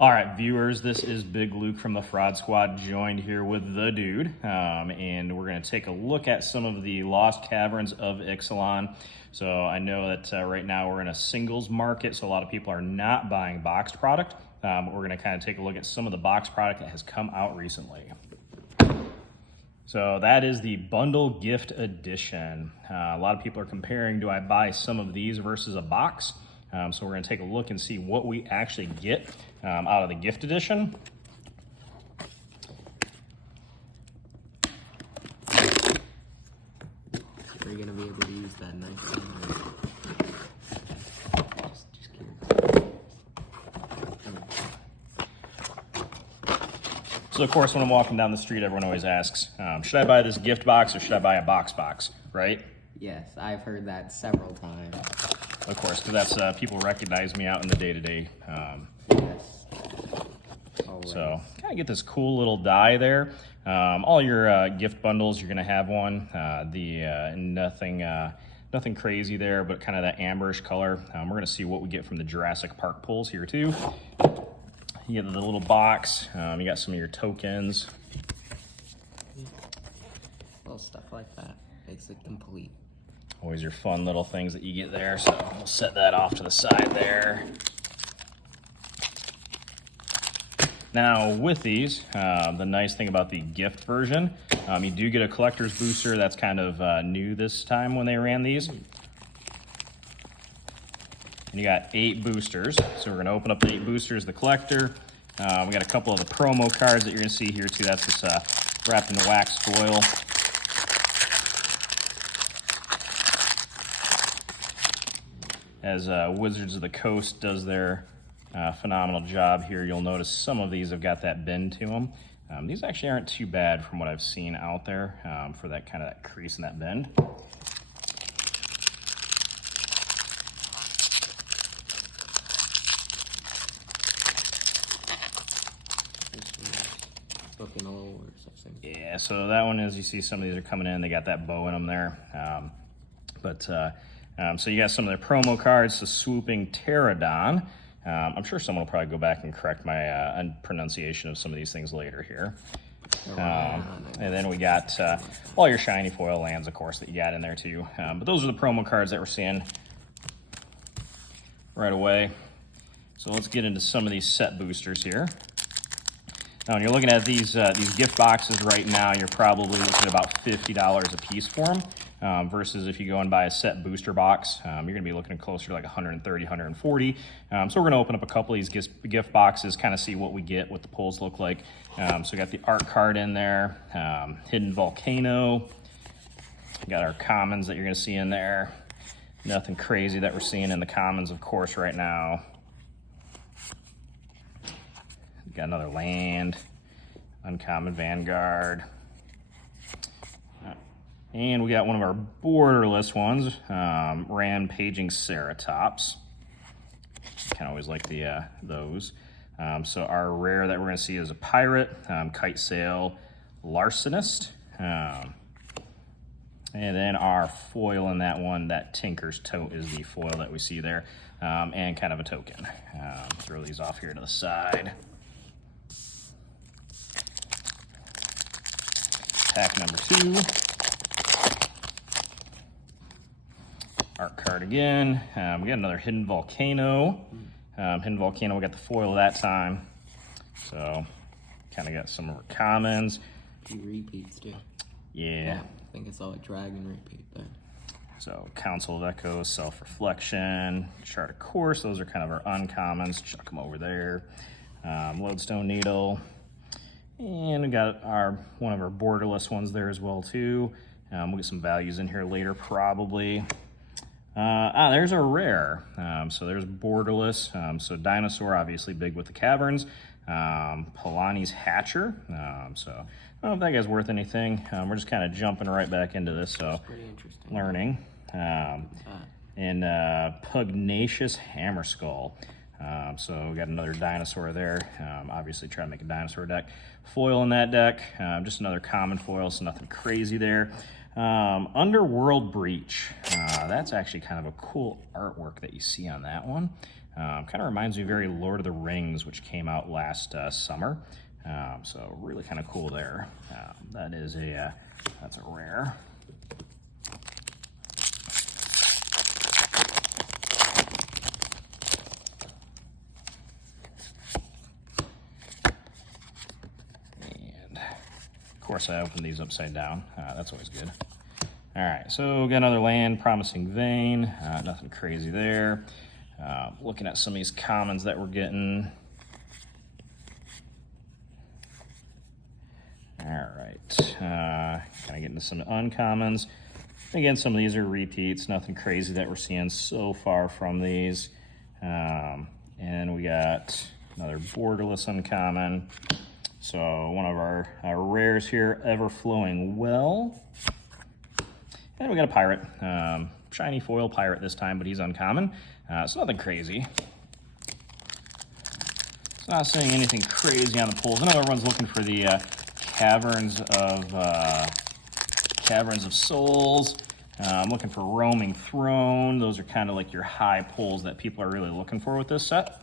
All right, viewers, this is Big Luke from the Fraud Squad, joined here with the dude, and we're going to take a look at some of the lost caverns of Ixalan. So I know that right now we're in a singles market, so a lot of people are not buying boxed product. We're going to kind of take a look at some of the boxed product that has come out recently. So that is the Bundle Gift Edition. A lot of people are comparing, do I buy some of these versus a box? So we're going to take a look and see what we actually get out of the gift edition. Are you going to be able to use that knife? Just curious. So of course, when I'm walking down the street, everyone always asks, should I buy this gift box or should I buy a box, right? Yes, I've heard that several times. Of course, because that's people recognize me out in the day-to-day. Yes. Always. So kind of get this cool little die there. All your gift bundles, you're going to have one. Nothing crazy there, but kind of that amberish color. We're going to see what we get from the Jurassic Park pulls here too. You get the little box. You got some of your tokens. Little stuff like that makes it complete. Always your fun little things that you get there. So we'll set that off to the side there. Now with these, the nice thing about the gift version, you do get a collector's booster. That's kind of new this time when they ran these. And you got 8 boosters. So we're gonna open up the 8 boosters, the collector. We got a couple of the promo cards that you're gonna see here too. That's just wrapped in the wax foil. As Wizards of the Coast does their phenomenal job here, you'll notice some of these have got that bend to them. These actually aren't too bad from what I've seen out there for that kind of that crease and that bend. Looking a little worse, I think. Yeah, so that one, as you see, some of these are coming in. They got that bow in them there. So you got some of their promo cards, the Swooping Pterodon. I'm sure someone will probably go back and correct my pronunciation of some of these things later here. And then we got all your shiny foil lands, of course, that you got in there too. But those are the promo cards that we're seeing right away. So let's get into some of these set boosters here. Now, when you're looking at these gift boxes right now, you're probably looking at about $50 a piece for them. Versus if you go and buy a set booster box, you're going to be looking closer to like 130, 140. So we're going to open up a couple of these gift boxes, kind of see what we get, what the pulls look like. So we got the art card in there, Hidden Volcano. We got our commons that you're going to see in there. Nothing crazy that we're seeing in the commons, of course, right now. Got another land, uncommon Vanguard. And we got one of our borderless ones, Rampaging Ceratops. Kind of always like those. So our rare that we're going to see is a pirate, Kite Sail Larcenist. And then our foil in that one, that Tinker's Tote, is the foil that we see there, and kind of a token. Throw these off here to the side. Pack number 2. Art card again. We got another Hidden Volcano. Hidden Volcano, we got the foil that time. So, kind of got some of our commons. A few repeats too. Yeah. I think it's all a dragon repeat then. So, Council of Echoes, Self-Reflection, Chart of Course. Those are kind of our uncommons. Chuck them over there. Lodestone Needle. And we got one of our borderless ones there as well too. We'll get some values in here later probably. There's our rare. So there's borderless. So Dinosaur, obviously big with the caverns. Polani's Hatcher. So I don't know if that guy's worth anything. We're just kind of jumping right back into this. So pretty interesting. Learning. And Pugnacious Hammerskull. So we got another dinosaur there. Obviously trying to make a dinosaur deck. Foil in that deck. Just another common foil, so nothing crazy there. Underworld Breach. That's actually kind of a cool artwork that you see on that one. Kind of reminds me very Lord of the Rings, which came out last summer. So really kind of cool there. That's a rare. And of course I opened these upside down. That's always good. All right, so got another land, Promising Vein. Nothing crazy there. Looking at some of these commons that we're getting. All right, kind of getting to some uncommons. Again, some of these are repeats, nothing crazy that we're seeing so far from these. And we got another borderless uncommon. So one of our rares here, Ever-Flowing Well. And we got a pirate, shiny foil pirate this time, but he's uncommon. So nothing crazy. It's not saying anything crazy on the pulls. I know everyone's looking for the Caverns of Souls. I'm looking for Roaming Throne. Those are kind of like your high pulls that people are really looking for with this set.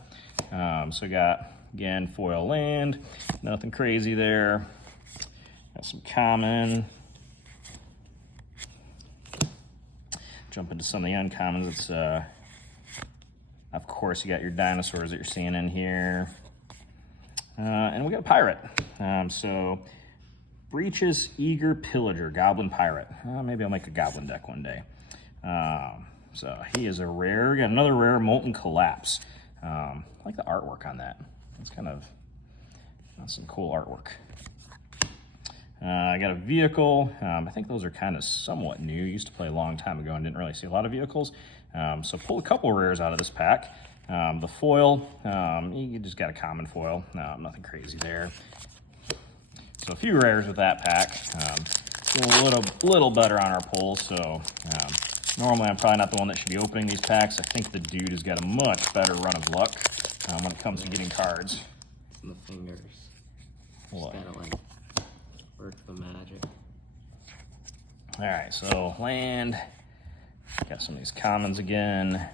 So got, again, foil land. Nothing crazy there. Got some common. Jump into some of the uncommons. It's, of course, you got your dinosaurs that you're seeing in here. And we got a pirate. So, Breach's Eager Pillager, Goblin Pirate. Maybe I'll make a Goblin deck one day. So, he is a rare. We got another rare, Molten Collapse. I like the artwork on that. It's kind of, that's some cool artwork. I got a vehicle. I think those are kind of somewhat new. Used to play a long time ago and didn't really see a lot of vehicles. So pulled a couple rares out of this pack. The foil, you just got a common foil. Nothing crazy there. So a few rares with that pack. A little better on our pulls. So normally I'm probably not the one that should be opening these packs. I think the dude has got a much better run of luck when it comes to getting cards. It's in the fingers. What? Just gotta like work the magic. All right, so land. Got some of these commons again.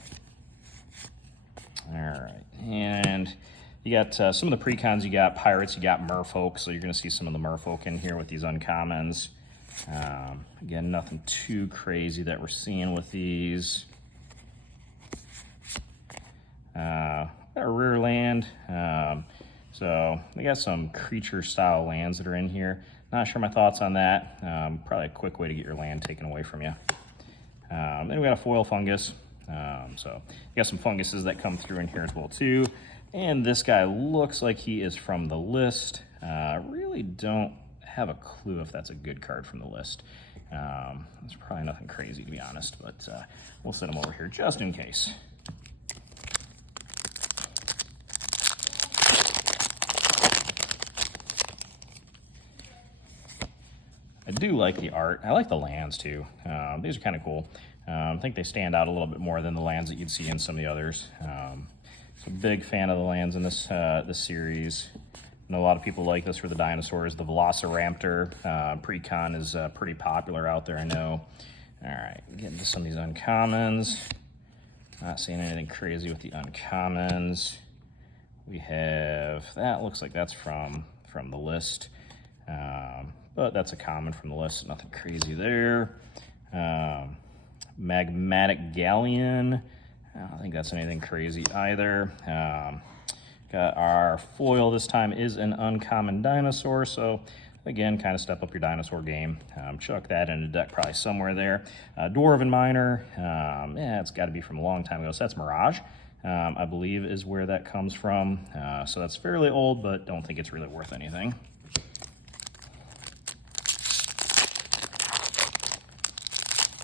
All right, and you got some of the precons. You got pirates, you got merfolk, so you're going to see some of the merfolk in here with these uncommons. Again, nothing too crazy that we're seeing with these. Got a rare land. So we got some creature-style lands that are in here. Not sure my thoughts on that. Probably a quick way to get your land taken away from you. Then we got a foil fungus. So you got some funguses that come through in here as well too. And this guy looks like he is from the list. Really don't have a clue if that's a good card from the list. There's probably nothing crazy to be honest, but we'll set him over here just in case. I do like the art. I like the lands too. These are kind of cool. I think they stand out a little bit more than the lands that you'd see in some of the others. So big fan of the lands in this series. I know a lot of people like this for the dinosaurs. The Velociraptor precon is pretty popular out there, I know. All right, getting to some of these uncommons. Not seeing anything crazy with the uncommons. We have, that looks like that's from the list. But that's a common from the list, nothing crazy there. Magmatic Galleon, I don't think that's anything crazy either. Got our foil this time is an uncommon dinosaur, so again, kind of step up your dinosaur game. Chuck that in a deck probably somewhere there. Dwarven Miner, yeah, it's got to be from a long time ago, so that's Mirage. I believe is where that comes from. So that's fairly old, but don't think it's really worth anything.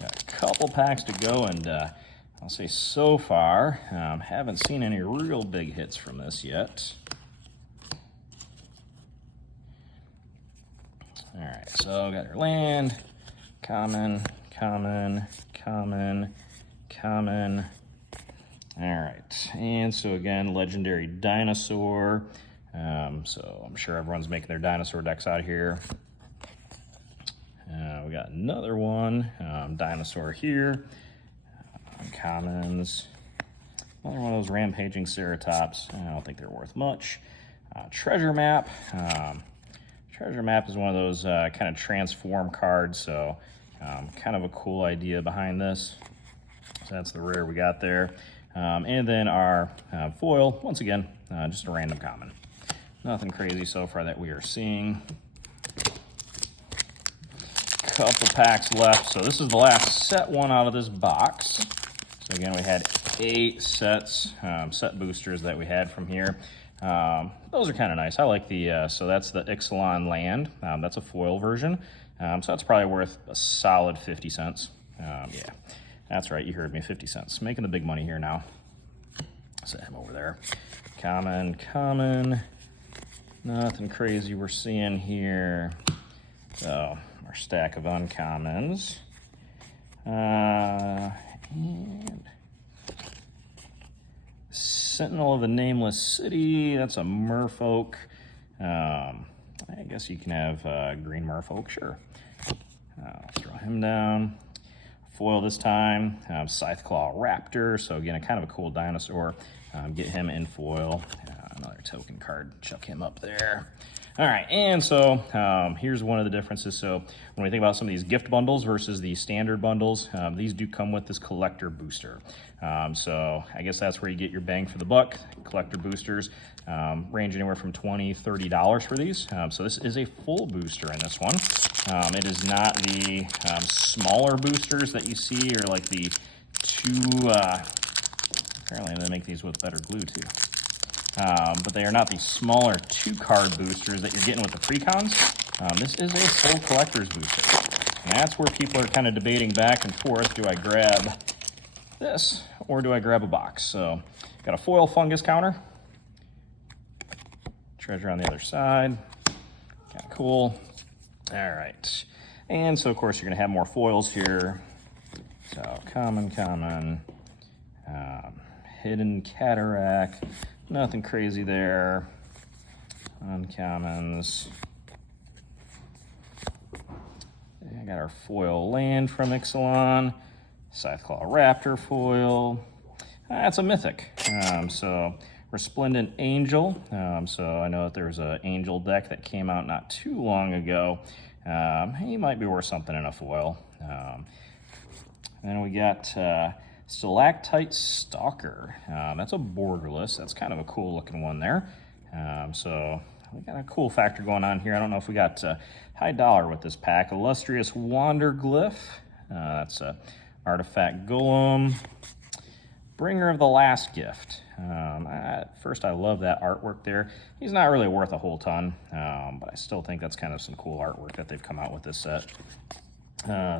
Got a couple packs to go, and I'll say so far, haven't seen any real big hits from this yet. All right, so got our land, common, common, common, common. All right, and so again, legendary dinosaur. So I'm sure everyone's making their dinosaur decks out here. We got another one, dinosaur here. Uncommons, Another one of those rampaging Ceratops. I don't think they're worth much. Treasure Map. Treasure Map is one of those kind of transform cards, so kind of a cool idea behind this. So that's the rare we got there. And then our foil, once again, just a random common. Nothing crazy so far that we are seeing. Couple packs left. So this is the last set one out of this box. So again, we had 8 sets, set boosters that we had from here. Those are kind of nice. I like the, so that's the Ixalan land. That's a foil version. So that's probably worth a solid 50 cents. Yeah, that's right. You heard me, 50 cents. Making the big money here now. Set him over there. Common, common. Nothing crazy we're seeing here. So our stack of uncommons. And Sentinel of the Nameless City. That's a merfolk. I guess you can have green merfolk, sure. Throw him down. Foil this time. Scytheclaw Raptor. So again, a kind of a cool dinosaur. Get him in foil. Another token card. Chuck him up there. All right, and so here's one of the differences. So when we think about some of these gift bundles versus the standard bundles, these do come with this collector booster. So I guess that's where you get your bang for the buck. Collector boosters range anywhere from $20, $30 for these. So this is a full booster in this one. It is not the smaller boosters that you see, or like the two, apparently they make these with better glue too. But they are not the smaller 2-card boosters that you're getting with the precons. This is a full collector's booster. And that's where people are kind of debating back and forth. Do I grab this or do I grab a box? So got a foil fungus counter. Treasure on the other side. Kind of cool. All right. And so, of course, you're going to have more foils here. So common, common. Hidden Cataract. Nothing crazy there. Uncommons. I got our foil land from Ixalan. Scytheclaw Raptor foil. That's a mythic. So Resplendent Angel. So I know that there's an angel deck that came out not too long ago. He might be worth something in a foil. Then we got Stalactite Stalker. That's a borderless. That's kind of a cool looking one there. So we got a cool factor going on here. I don't know if we got high dollar with this pack. Illustrious Wanderglyph. That's a artifact golem. Bringer of the Last Gift. First, I love that artwork there. He's not really worth a whole ton, but I still think that's kind of some cool artwork that they've come out with this set.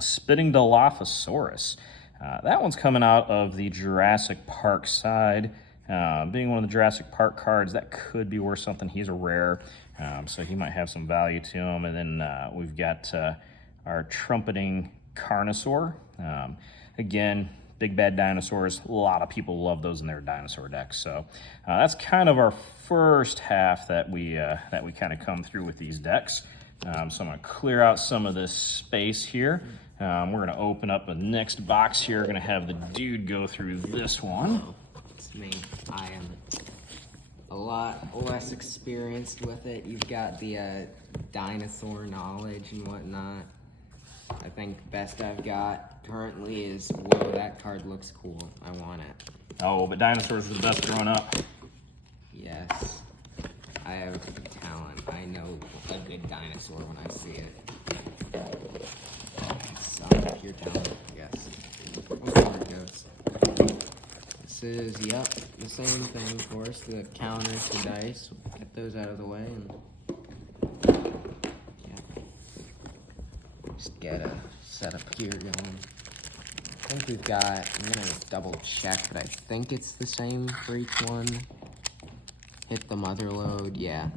Spitting Dilophosaurus. That one's coming out of the Jurassic Park side. Being one of the Jurassic Park cards, that could be worth something. He's a rare, so he might have some value to him. And then we've got our Trumpeting Carnosaur. Again, big bad dinosaurs. A lot of people love those in their dinosaur decks. So that's kind of our first half that we kind of come through with these decks. So I'm going to clear out some of this space here. We're going to open up the next box here. We're going to have the dude go through this one. It's me. I am a lot less experienced with it. You've got the dinosaur knowledge and whatnot. I think the best I've got currently is, whoa, that card looks cool. I want it. Oh, but dinosaurs were the best growing up. Yes. I have talent. I know a good dinosaur when I see it. Some pure talent, I guess. Let's see where it goes. This is, yep, the same thing, of course. The counters, the dice. Get those out of the way and just get a setup here going. I think we've got, I'm gonna double check, but I think it's the same for each one. Hit the mother load, yeah.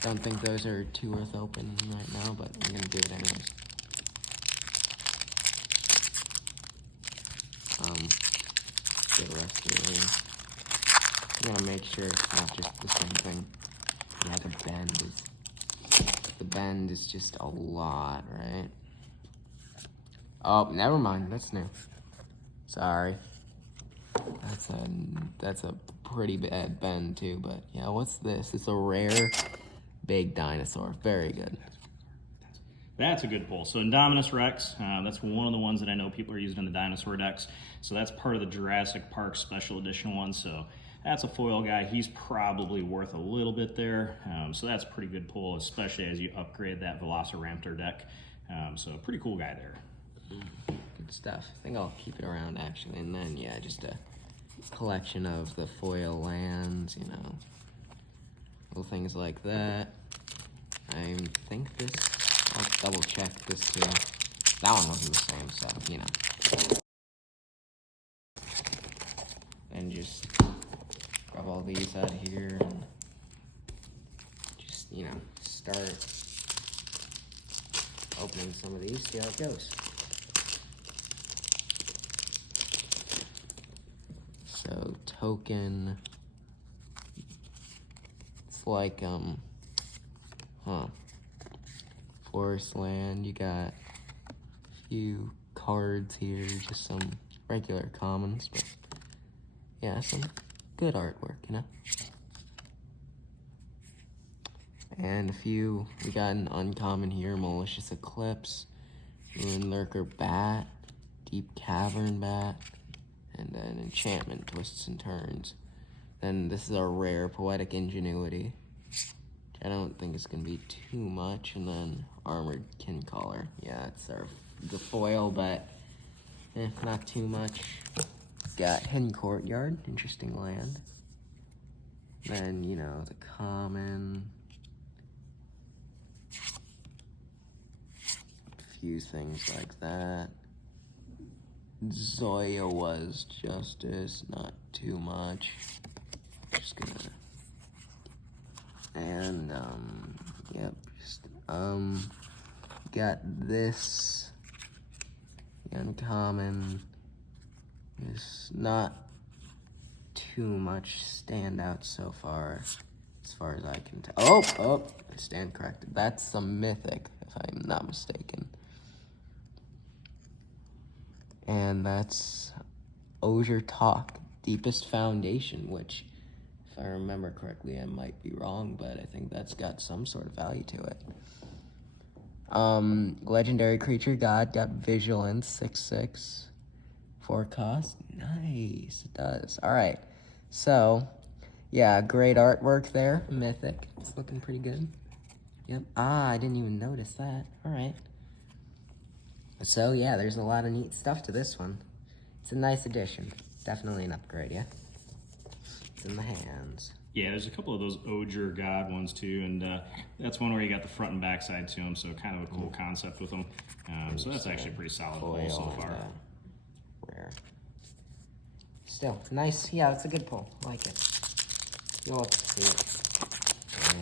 Don't think those are too worth opening right now, but I'm gonna do it anyways. Get the rest of it here. I'm gonna make sure it's not just the same thing. Yeah, the bend is just a lot, right? Oh, never mind, that's new. Sorry. That's a pretty bad bend too, but yeah, what's this? It's a rare big dinosaur. Very good. That's a good pull. So Indominus Rex, that's one of the ones that I know people are using in the dinosaur decks. So that's part of the Jurassic Park Special Edition one. So that's a foil guy. He's probably worth a little bit there. So that's a pretty good pull, especially as you upgrade that Velociraptor deck. So pretty cool guy there. Good stuff. I think I'll keep it around actually, and then yeah, just a collection of the foil lands, you know, little things like that. I think this, I'll double check this too. That one wasn't the same, so, you know. And just grab all these out here and just, you know, start opening some of these, see how it goes. So, token, it's like, forest land, you got a few cards here, just some regular commons, but yeah, some good artwork, you know? And a few, we got an uncommon here, Malicious Eclipse, Ruin Lurker Bat, Deep Cavern Bat, and then Enchantment Twists and Turns. Then this is our rare Poetic Ingenuity. I don't think it's gonna be too much, and then Armored Kincaller. Yeah, it's the foil, but not too much. Got Hidden Courtyard, interesting land. Then, you know, the common. A few things like that. Zoya was Justice, not too much. Just gonna. And, yep, just, got this, the uncommon, is not too much standout so far as I can tell. Oh, I stand corrected. That's a mythic, if I'm not mistaken. And that's Osier Talk, Deepest Foundation, which, if I remember correctly, I might be wrong, but I think that's got some sort of value to it. Legendary Creature God got Vigilance, 6/6. 4 cost. Nice, it does. Alright, so, yeah, great artwork there. Mythic. It's looking pretty good. Yep. I didn't even notice that. Alright. So, yeah, there's a lot of neat stuff to this one. It's a nice addition. Definitely an upgrade, yeah? In the hands. Yeah, there's a couple of those Osier God ones too, and that's one where you got the front and back side to them, so kind of a cool concept with them. So that's actually a pretty solid pull so far. Rare. Still, nice. Yeah, that's a good pull. I like it. You'll have to see it.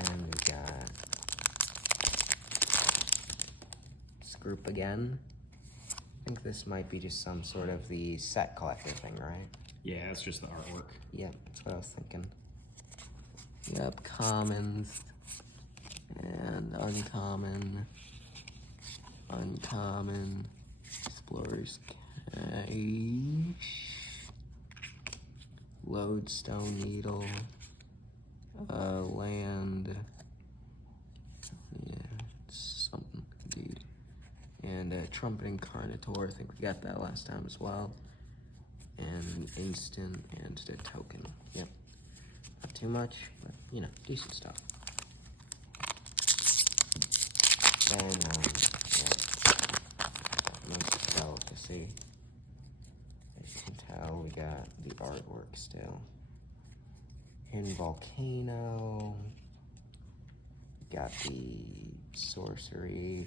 And we got this group again. I think this might be just some sort of the set collector thing, right? Yeah, that's just the artwork. Yep, that's what I was thinking. Yep, commons and uncommon, explorer's cache, lodestone needle, land, yeah, it's something indeed, and trumpeting carnotaur. I think we got that last time as well. And an instant and a token. Yep. Not too much, but, you know, decent stuff. Then, yeah. Most delicacy. As you can tell, we got the artwork still. Hidden Volcano. Got the sorcery.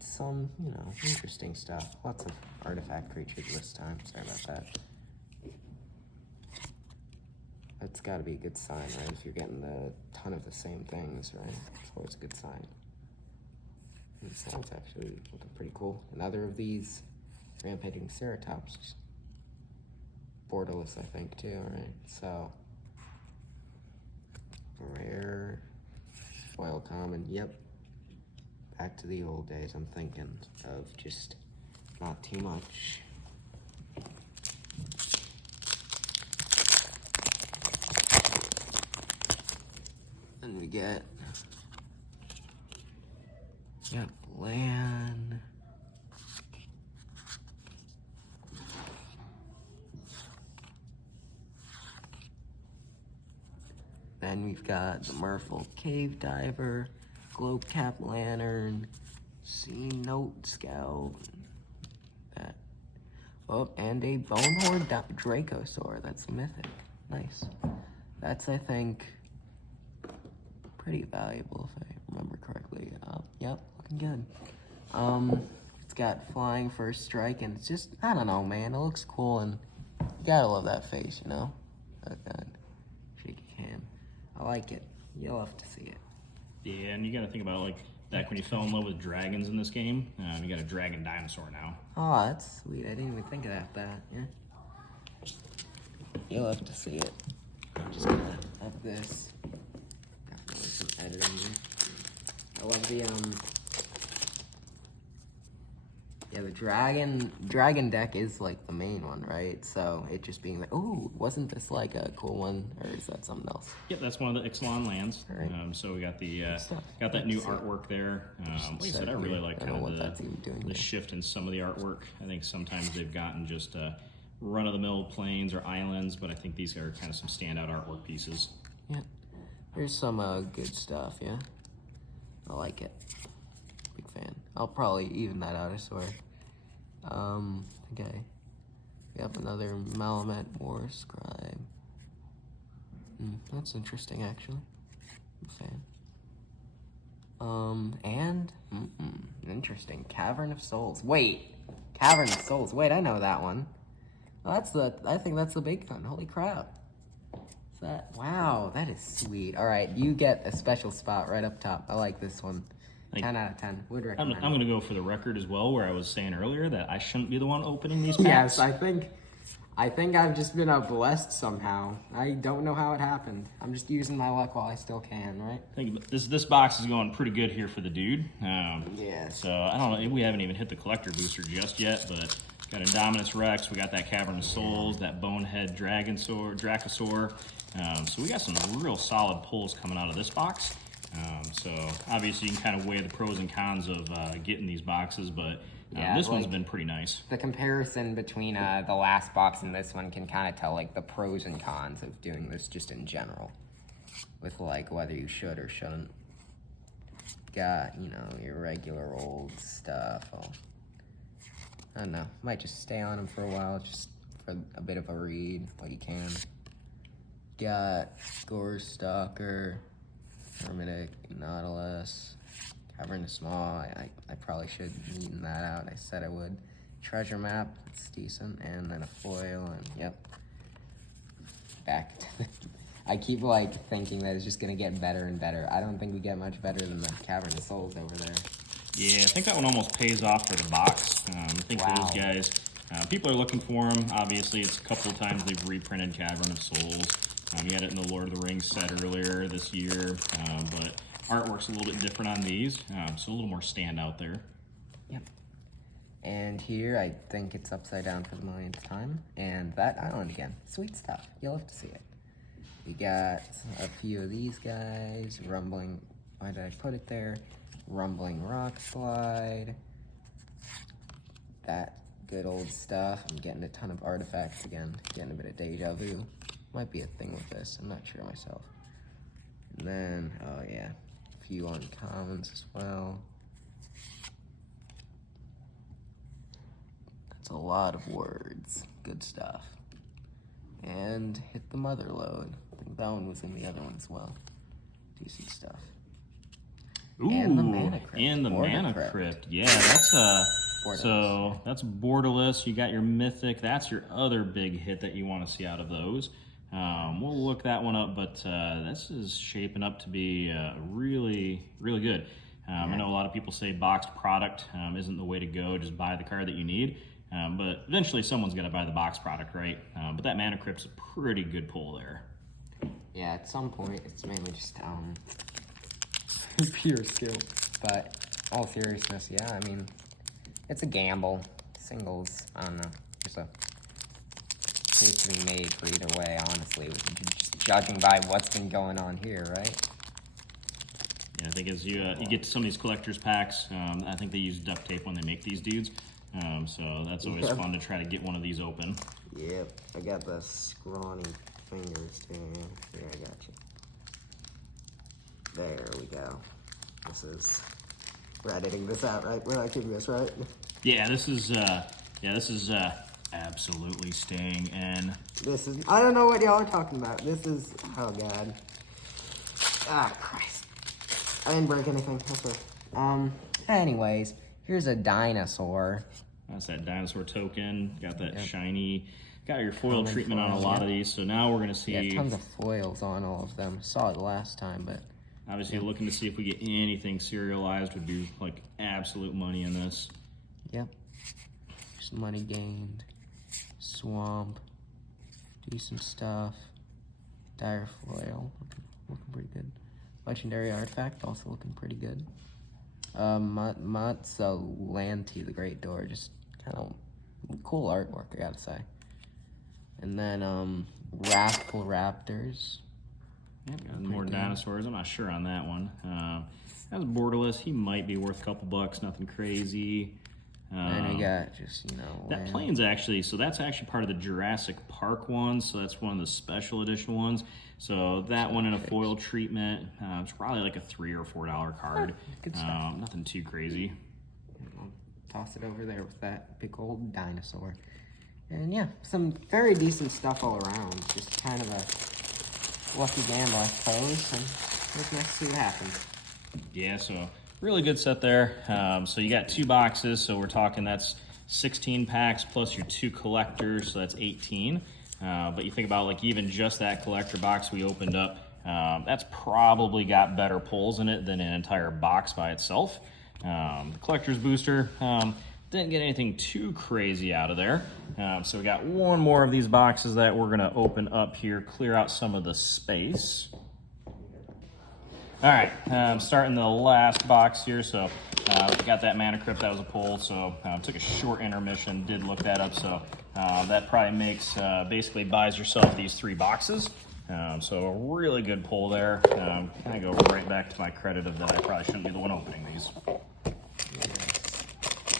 Some, you know, interesting stuff. Lots of artifact creatures this time. Sorry about that. That's got to be a good sign, right? If you're getting a ton of the same things, right? It's always a good sign. And sounds actually looking pretty cool. Another of these rampaging ceratops. Borderless, I think, too, right? So, rare, foil common, yep. Back to the old days, I'm thinking of just not too much. then we get land. Then we've got the Merfolk Cave Diver, Globe Cap Lantern, Sea Note Scout. That. Oh, and a Bonehorde Dracosaur. That's mythic. Nice. That's, I think, pretty valuable if I remember correctly. Yep, looking good. It's got flying first strike, and it's just, I don't know, man. It looks cool, and you gotta love that face, you know? That shaky cam. I like it. You'll have to see it. Yeah, and you gotta think about, like, back when you fell in love with dragons in this game, you got a dragon dinosaur now. Oh, that's sweet. I didn't even think of that. Yeah. You'll have to see it. I'm just gonna have this. Definitely some editing. I love the yeah, the dragon deck is like the main one, right? So it just being like, oh, wasn't this like a cool one, or is that something else? Yep, that's one of the Ixalan lands. Right. So we got the got that new artwork there. Like I said, I really like kind of the shift in some of the artwork. I think sometimes they've gotten just run-of-the-mill plains or islands, but I think these are kind of some standout artwork pieces. Yeah, there's some good stuff. Yeah, I like it. Big fan. I'll probably even that out, I swear. Okay. We have another Malamet War Scribe. That's interesting, actually. I'm a fan. And interesting. Cavern of Souls. Wait, Cavern of Souls. Wait, I know that one. Oh, I think that's the big one. Holy crap. Is that? Wow, that is sweet. All right, you get a special spot right up top. I like this one. 10 out of 10. Would recommend. I'm going to go for the record as well, where I was saying earlier that I shouldn't be the one opening these packs. Yes, I think I've just been blessed somehow. I don't know how it happened. I'm just using my luck while I still can, right? I think this box is going pretty good here for the dude. Yeah. So I don't know. We haven't even hit the collector booster just yet, but got Indominus Rex. We got that Cavern of Souls, that Bonehead Dracosaur. So we got some real solid pulls coming out of this box. So obviously you can kind of weigh the pros and cons of getting these boxes, but this one's been pretty nice. The comparison between the last box and this one can kind of tell like the pros and cons of doing this just in general, with like whether you should or shouldn't. Got, you know, your regular old stuff. I don't know, might just stay on them for a while just for a bit of a read, what you can. Got Gore Stalker, Hermetic, Nautilus, Cavern of Small. I probably should neaten that out. I said I would. Treasure Map, it's decent, and then a foil, and yep. Back to the, I keep like thinking that it's just gonna get better and better. I don't think we get much better than the Cavern of Souls over there. Yeah, I think that one almost pays off for the box. I think those guys, people are looking for them. Obviously, it's a couple of times they've reprinted Cavern of Souls. You had it in the Lord of the Rings set earlier this year, but artwork's a little bit different on these, so a little more standout there. Yep. And here, I think it's upside down for the millionth time, and that island again. Sweet stuff. You'll have to see it. We got a few of these guys. Rumbling, why did I put it there? Rumbling Rock Slide. That good old stuff. I'm getting a ton of artifacts again. Getting a bit of deja vu. Might be a thing with this, I'm not sure myself. And then, oh yeah, a few uncommons as well. That's a lot of words. Good stuff. And hit the mother load. I think that one was in the other one as well. Decent stuff. Ooh, and the manacrypt. And the manacrypt. Yeah, that's so that's borderless. You got your mythic. That's your other big hit that you want to see out of those. We'll look that one up, but this is shaping up to be really, really good. I know a lot of people say boxed product isn't the way to go. Just buy the card that you need. But eventually someone's got to buy the box product, right? But that manacrypt's a pretty good pull there. Yeah, at some point it's mainly just pure skill. But all seriousness, yeah, I mean, it's a gamble. Singles, I don't know. There's a case to be made for either way, honestly. Just judging by what's been going on here, right? I think as you get to some of these collector's packs, I think they use duct tape when they make these dudes. So that's always fun to try to get one of these open. Yep, I got the scrawny fingers too. Here, I got you. There we go. We're editing this out, right? We're not keeping this, right? Yeah, this is absolutely staying in. I don't know what y'all are talking about. This is, oh God. Ah, Christ. I didn't break anything, that's right. Anyways, here's a dinosaur. That's that dinosaur token. Got that shiny, got your foil treatment on a lot of these. So now we're gonna see. Yeah, tons of foils on all of them. Saw it last time, but. Obviously looking to see if we get anything serialized would be like absolute money in this. Yep. Just money gained. Swamp. Decent stuff. Dire foil. Looking pretty good. Legendary artifact also looking pretty good. Matsalanti, the Great Door, just kind of cool artwork, I gotta say. And then Wrathful Raptors. Yep, got more dinosaurs. I'm not sure on that one. That's borderless. He might be worth a couple bucks. Nothing crazy. And we got just, you know, that plane's actually, so that's actually part of the Jurassic Park one. So that's one of the special edition ones. So that one in a foil treatment, it's probably like a $3 or $4 card. Good stuff. Nothing too crazy. I'll toss it over there with that big old dinosaur. And yeah, some very decent stuff all around. Just kind of a lucky gamble, I suppose, and let's next see what happens. Yeah, so really good set there. So you got 2 boxes, so we're talking that's 16 packs plus your 2 collectors, so that's 18. But you think about like even just that collector box we opened up, that's probably got better pulls in it than an entire box by itself. The collector's booster, didn't get anything too crazy out of there. So we got one more of these boxes that we're gonna open up here, clear out some of the space. All right, starting the last box here. So got that manacrypt, that was a pull. So took a short intermission, did look that up. So that probably makes, basically buys yourself these 3 boxes. So a really good pull there. Kind of go right back to my credit of that I probably shouldn't be the one opening these.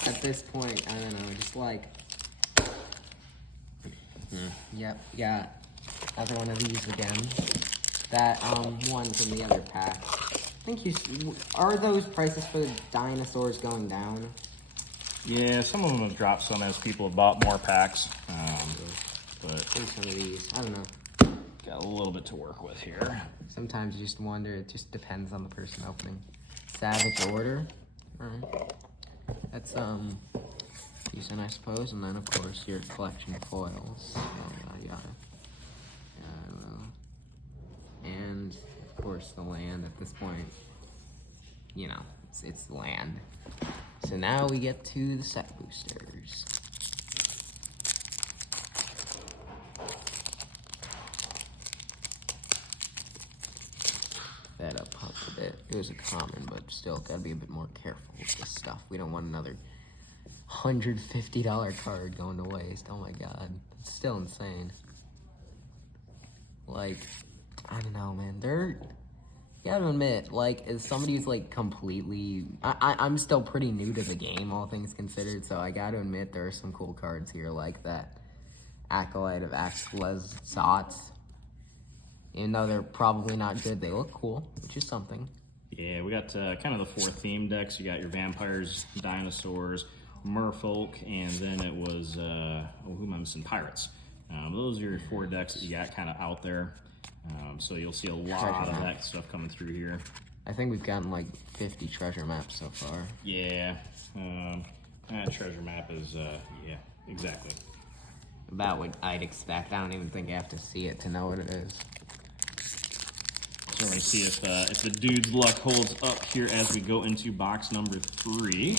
At this point, I don't know, just like, yep, got another one of these again. That one from the other pack. I think are those prices for the dinosaurs going down? Yeah, some of them have dropped some as people have bought more packs. But some of these, I don't know. Got a little bit to work with here. Sometimes you just wonder, it just depends on the person opening. Savage Order. Alright. That's decent, I suppose, and then of course your collection of foils. Yada yada. And of course the land at this point. You know, it's land. So now we get to the set boosters. That up pumped a bit. It was a common, but still gotta be a bit more careful with this stuff. We don't want another $150 card going to waste. Oh my god. It's still insane. Like, I don't know, man. You gotta admit, like, as somebody who's like completely I'm still pretty new to the game, all things considered, so I gotta admit there are some cool cards here, like that Acolyte of Axlezot. Even though they're probably not good, they look cool, which is something. Yeah, we got kind of the 4 theme decks. You got your vampires, dinosaurs, merfolk, and then it was, who am I missing? Pirates. Those are your 4 decks that you got kind of out there. So you'll see a lot of that stuff coming through here. I think we've gotten like 50 treasure maps so far. Yeah, that treasure map is, yeah, exactly. About what I'd expect. I don't even think I have to see it to know what it is. So we're gonna see if the dude's luck holds up here as we go into box number 3.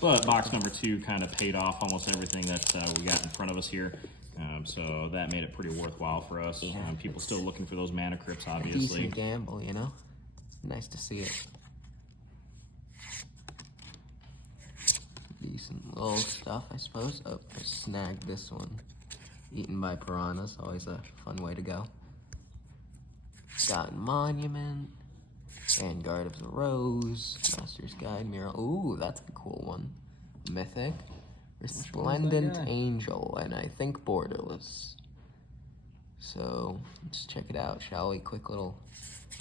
But box number 2 kind of paid off almost everything that we got in front of us here. So that made it pretty worthwhile for us. Yeah, people still looking for those manacrypts, obviously. Decent gamble, you know? Nice to see it. Decent little stuff, I suppose. Oh, I snagged this one. Eaten by piranhas, always a fun way to go. Got Monument. Vanguard of the Rose, Master's Guide, Mirror. Ooh, that's a cool one. Mythic, Resplendent Angel, and I think Borderless. So let's check it out, shall we? Quick little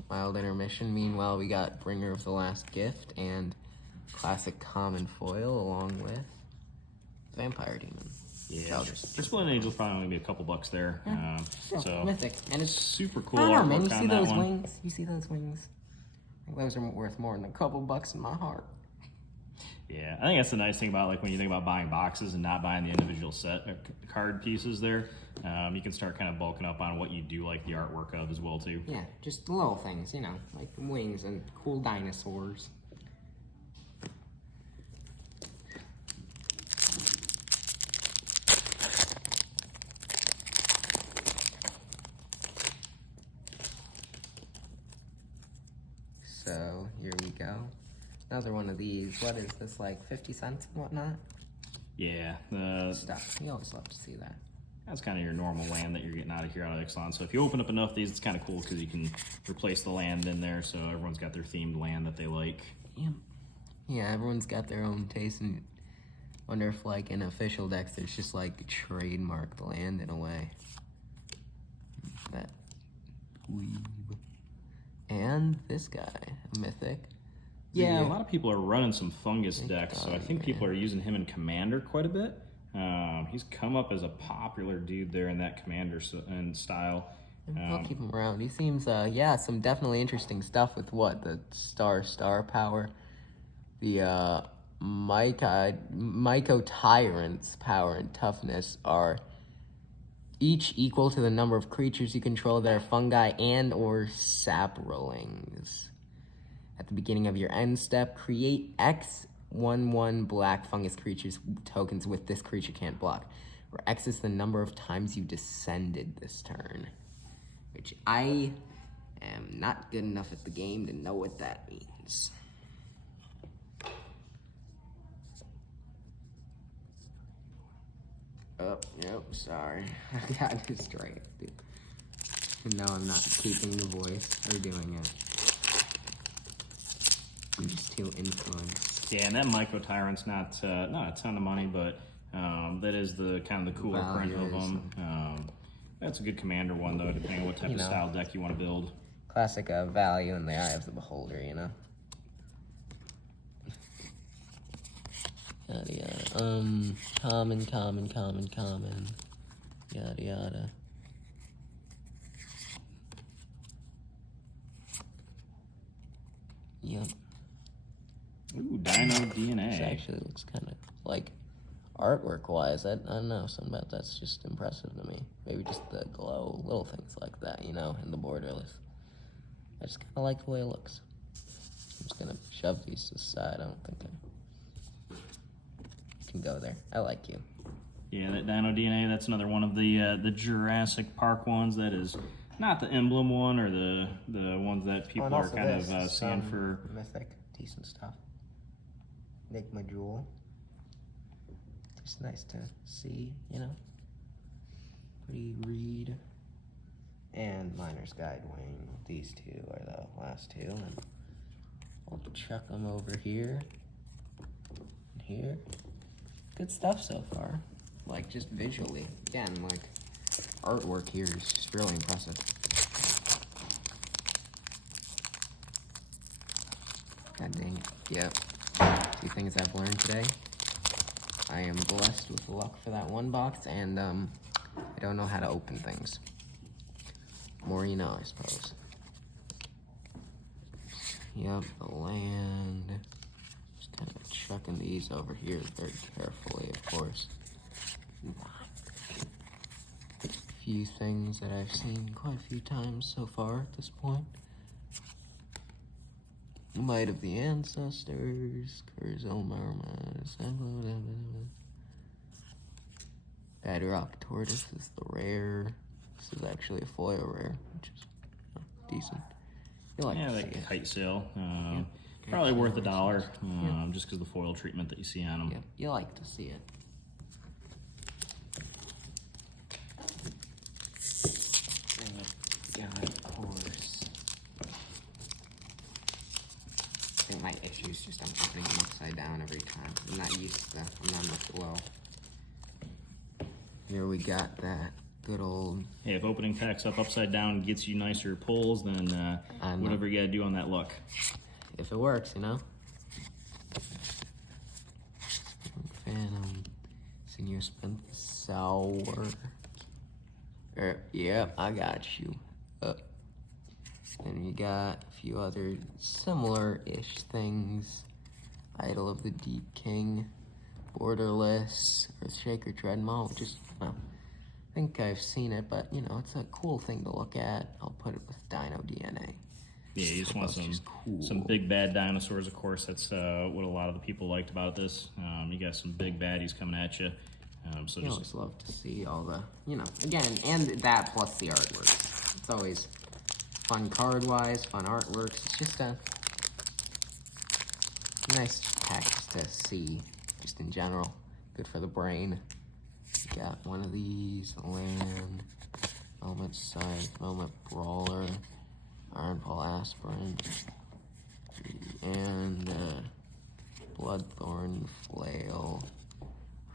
mild intermission. Meanwhile, we got Bringer of the Last Gift and classic common foil along with Vampire Demon. Yeah, Resplendent Angel's probably only be a couple bucks there. So Mythic, and it's super cool. I don't know, man. You artwork see on that those one. wings? You see those wings? I think those are worth more than a couple bucks in my heart. Yeah, I think that's the nice thing about like when you think about buying boxes and not buying the individual set card pieces there. You can start kind of bulking up on what you do like the artwork of as well too. Yeah, just the little things, you know, like wings and cool dinosaurs. So here we go. Another one of these. What is this, like 50 cents and whatnot? Yeah, Stuff. You always love to see that. that's kind of your normal land that you're getting out of here out of Ixalan. So if you open up enough of these, it's kind of cool because you can replace the land in there. So everyone's got their themed land that they like. Yeah. Yeah, everyone's got their own taste, and wonder if like in official decks there's just like trademarked land in a way. That weeb. And this guy, Mythic. Yeah, a lot of people are running some fungus decks, so I think people are using him in Commander quite a bit. He's come up as a popular dude there in that Commander and style. I'll keep him around. He seems, yeah, some definitely interesting stuff with what? The star power. The Myco Tyrant's power and toughness are each equal to the number of creatures you control that are fungi and or saprolings. At the beginning of your end step, create X/1/1 black fungus creatures tokens with this creature can't block, where X is the number of times you descended this turn. Which I am not good enough at the game to know what that means. Oh, nope, sorry. I got distracted. No, I'm not keeping the voice or doing it. I'm just too influenced. Yeah, and that Myco Tyrant's not a ton of money, but that is the kind of the cooler print of them. That's a good Commander one though, depending on what type of style deck you want to build. Classic value in the eye of the beholder, you know. Yada yada. Common. Yada yada. Yep. Ooh, Dino DNA. This actually looks kind of like artwork wise. I don't know, something about that's just impressive to me. Maybe just the glow, little things like that, you know, and the borderless. I just kind of like the way it looks. I'm just gonna shove these to the side. I don't think I can go there. I like you. Yeah, that Dino DNA, that's another one of the Jurassic Park ones. That is not the emblem one or the ones that people are kind of seeing for. Mythic, decent stuff. Enigma Jewel. Just nice to see, you know. Pretty read. And Miner's Guide Wing. These two are the last two. And I'll chuck them over here. And here. Good stuff so far. Like, just visually. Again, like, artwork here is just really impressive. God dang it. Yep. 2 things I've learned today. I am blessed with luck for that one box, and I don't know how to open things. More you know, I suppose. Yep, the land. Just kind of chucking these over here very carefully, of course. A few things that I've seen quite a few times so far at this point. Might of the Ancestors, Curzon Marmas, Bedrock Tortoise is the rare. This is actually a foil rare, which is decent. You like to see it. Kite sail. Probably worth $1, just because of the foil treatment that you see on them. Yeah, you like to see it. Yeah, of course. think my issue is just I'm opening them upside down every time. I'm not used to that. I'm not in the flow. Here we got that good old... Hey, if opening packs up upside down gets you nicer pulls, then whatever you gotta do on that luck. If it works, you know? Phantom. Senior spent sour. Yeah, I got you. And we got a few other similar-ish things. Idol of the Deep King. Borderless. Earthshaker Dreadmaw, which is, well, I think I've seen it, but, you know, it's a cool thing to look at. I'll put it with Dino DNA. Yeah, you just want some big bad dinosaurs, of course. That's what a lot of the people liked about this. You got some big baddies coming at you. So I always love to see all the, you know, again, and that plus the artwork. It's always fun card-wise, fun artworks. It's just a nice pack just to see, just in general. Good for the brain. Got one of these, land, Moment Scythe, Moment Brawler, Ironfall Aspirant, and Bloodthorn Flail,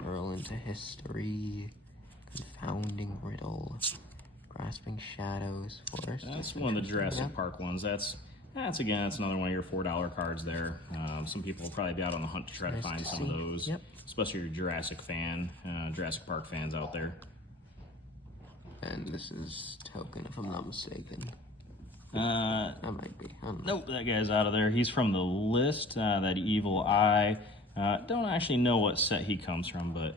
Hurl into History, Confounding Riddle, Grasping Shadows, Forest. That's one of the Jurassic Park ones. That's another one of your $4 cards there. Some people will probably be out on the hunt to try to find some of those, especially your Jurassic Park fans out there. And this is Token, if I'm not mistaken. I might be. Nope, that guy's out of there. He's from the list, that Evil Eye. Don't actually know what set he comes from, but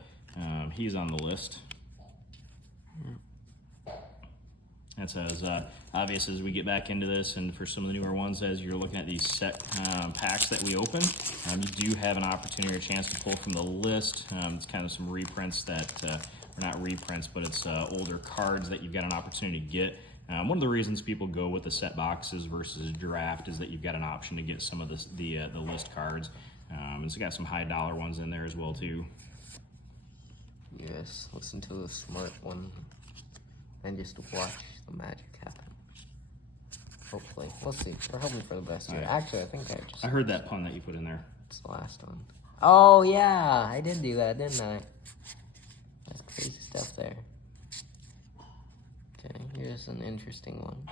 he's on the list. That's as obvious as we get back into this, and for some of the newer ones, as you're looking at these set packs that we open, you do have an opportunity or chance to pull from the list. It's kind of some reprints that, or not reprints, but it's older cards that you've got an opportunity to get. One of the reasons people go with the set boxes versus draft is that you've got an option to get some of the list cards. It's got some high dollar ones in there as well too. Yes, listen to the smart one and just watch the magic happen. Hopefully, we'll see. We're hoping for the best here. Right. Actually, I think I heard that pun that you put in there. It's the last one. Oh yeah, I did do that, didn't I? That's crazy stuff there. Okay, here's an interesting one.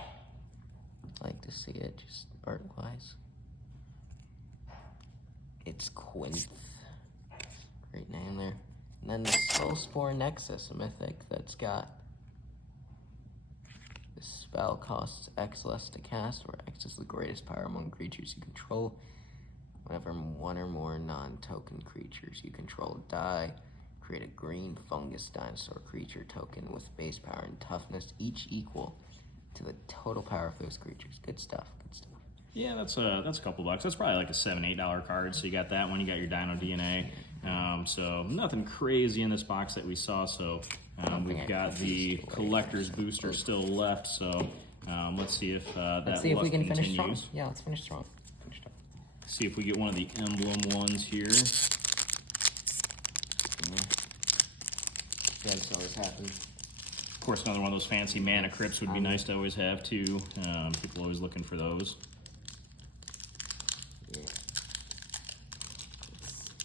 I like to see it, just art-wise. It's Quinth. Great name there. And then the Soulspore Nexus, a mythic that's got this spell costs X less to cast, where X is the greatest power among creatures you control. Whenever one or more non-token creatures you control die, create a green fungus dinosaur creature token with base power and toughness, each equal to the total power of those creatures. Good stuff, good stuff. Yeah, that's a couple bucks. That's probably like a $7, $8 card. So you got that one, you got your Dino DNA. So nothing crazy in this box that we saw. So we've got the collector's booster still left. So let's see if that let's see if we can continues. finish strong. Yeah, let's finish strong. See if we get one of the emblem ones here. Yeah, this always happens. Of course, another one of those fancy manacrypts would be nice to always have too. People are always looking for those. Yeah.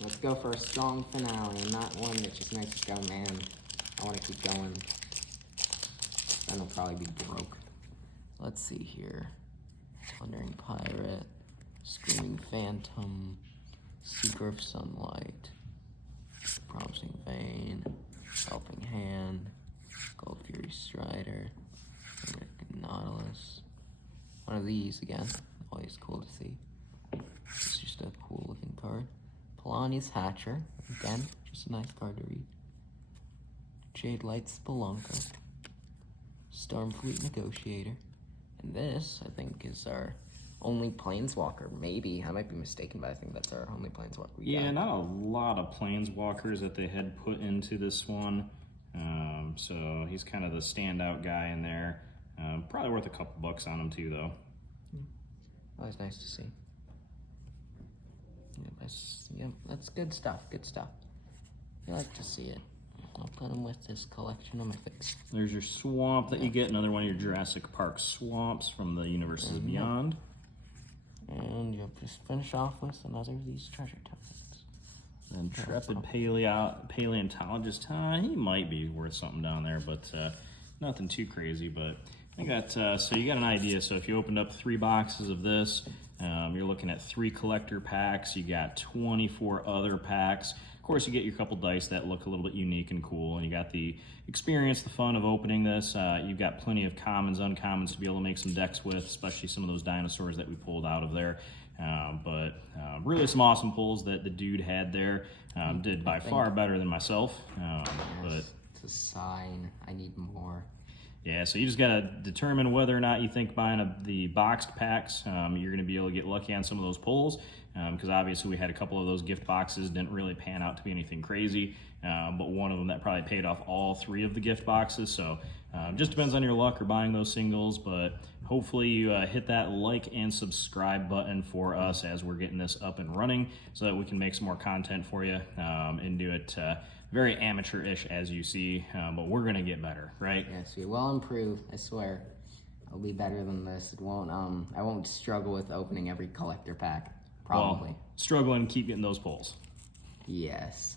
Let's go for a strong finale, and not one that's just nice to go, man. I want to keep going. Then I'll probably be broke. Let's see here. Wandering Pirate, Screaming Phantom, Seeker of Sunlight, Promising Vein, Helping Hand, Gold Fury Strider, Nautilus. One of these again, always cool to see. It's just a cool looking card. Polani's Hatcher, again, just a nice card to read. Jade Light Spelunker, Stormfleet Negotiator, and this, I think, is our only Planeswalker. Maybe, I might be mistaken, but I think that's our only Planeswalker we got. Not a lot of Planeswalkers that they had put into this one. So he's kind of the standout guy in there. Probably worth a couple bucks on him too, though. Always nice to see. Yep, that's good stuff, good stuff. I like to see it. I'll put him with this collection of mythics. There's your swamp that you get, another one of your Jurassic Park swamps from the Universes Beyond. And you'll just finish off with another of these treasure tokens. Intrepid paleontologist, he might be worth something down there, but nothing too crazy. But I got, so you got an idea. So if you opened up 3 boxes of this, you're looking at 3 collector packs. You got 24 other packs. Of course, you get your couple dice that look a little bit unique and cool, and you got the experience, the fun of opening this. You've got plenty of commons, uncommons to be able to make some decks with, especially some of those dinosaurs that we pulled out of there. But really some awesome pulls that the dude had there. Did by far better than myself. But it's a sign. I need more. Yeah, so you just got to determine whether or not you think buying the boxed packs, you're going to be able to get lucky on some of those pulls, because obviously we had a couple of those gift boxes, didn't really pan out to be anything crazy, but one of them that probably paid off all 3 of the gift boxes, so just depends on your luck or buying those singles, but hopefully you hit that like and subscribe button for us as we're getting this up and running so that we can make some more content for you and do it very amateur-ish, as you see, but we're gonna get better, right? Yes, we will improve. I swear, I'll be better than this. It won't. I won't struggle with opening every collector pack. Probably. Well, struggle and keep getting those pulls. Yes.